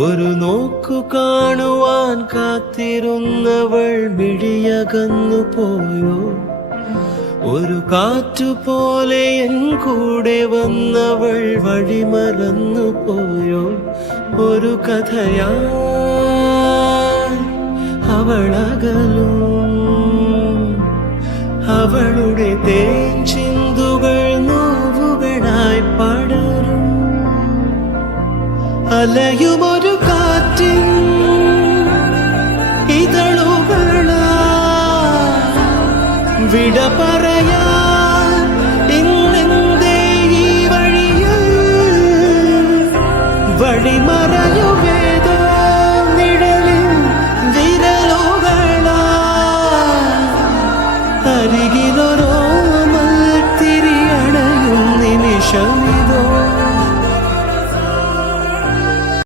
ഒരു നോക്കു കാണുവാൻ കാത്തിരുന്നവൾ മിഴിയകന്നു പോയോ? ഒരു കാറ്റുപോലെ എൻ കൂടെ വന്നവൾ വഴിമറന്നു പോയോ? ഒരു കഥയായി അവളകലും, അവളുടെ തേൻ ചിന്തുകൾ നോവുകളായി പടരും. അലയുമൊരു കാറ്റിൻ ഇതളുകളാ വിട പറയാൻ ഇന്നെന്തേ ഈ വഴിയിൽ വഴിമറയോ?